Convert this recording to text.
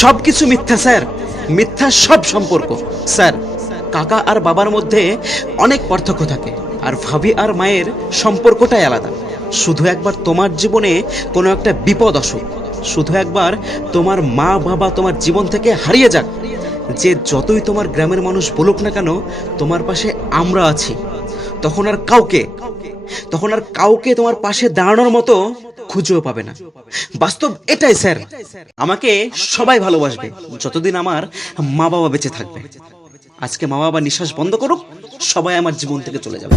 সবকিছু মিথ্যা স্যার, মিথ্যা সব সম্পর্ক। স্যার, কাকা আর বাবার মধ্যে অনেক পার্থক্য থাকে, আর ভাবি আর মায়ের সম্পর্কটাই আলাদা। শুধু একবার তোমার জীবনে কোনো একটা বিপদ আসুক, শুধু একবার তোমার মা বাবা তোমার জীবন থেকে হারিয়ে যাক, যে যতই তোমার গ্রামের মানুষ বলুক না কেন তোমার পাশে আমরা আছি, তখন আর কাউকে তখন আর কাউকে তোমার পাশে দাঁড়ানোর মতো খুঁজেও পাবে না। বাস্তব এটাই স্যার। আমাকে সবাই ভালোবাসবে যতদিন আমার মা বাবা বেঁচে থাকবে। আজকে মা বাবা নিঃশ্বাস বন্ধ করুক, সবাই আমার জীবন থেকে চলে যাবে।